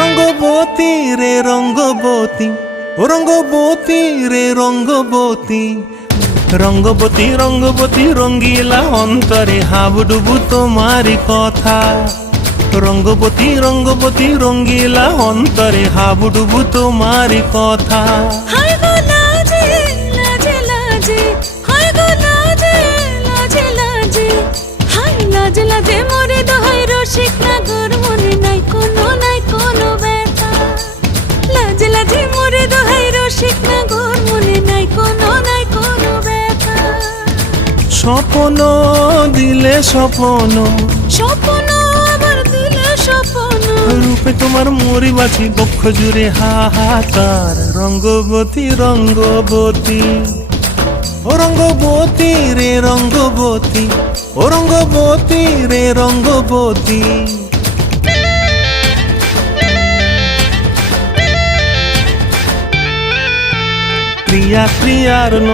রঙ্গবতী রে রঙ্গবতী, ও রঙ্গবতী রে রঙ্গবতী, রঙ্গবতী রঙ্গবতী রঙ্গিলা অন্তরে হাবুডুবু তোমারি কথা। রঙ্গবতী রঙ্গবতী রঙ্গিলা অন্তরে হাবুডুবু তোমারি কথা। হায় গো লাজে লাজে লাজে, হায় গো লাজে লাজে লাজে, হায় লাজে লাজে মোরে দোহাই রসিক নাগর মনে নাই কোনো ব্যথা। লাজে লাজে মোরে দোহাই রসিক নাগর মনে নাই কোনো ব্যথা। স্বপ্ন দিলে স্বপ্ন, স্বপ্ন আবার দিলে স্বপ্ন, রূপে তোমার মরি বাছি বক্ষ জুড়ে হাহাকার। রঙ্গবতী রঙ্গবতী, ও রঙ্গবতী রে রঙ্গবতী, ও রঙ্গবতী রে রঙ্গবতী। প্রিয়া প্রিয়ার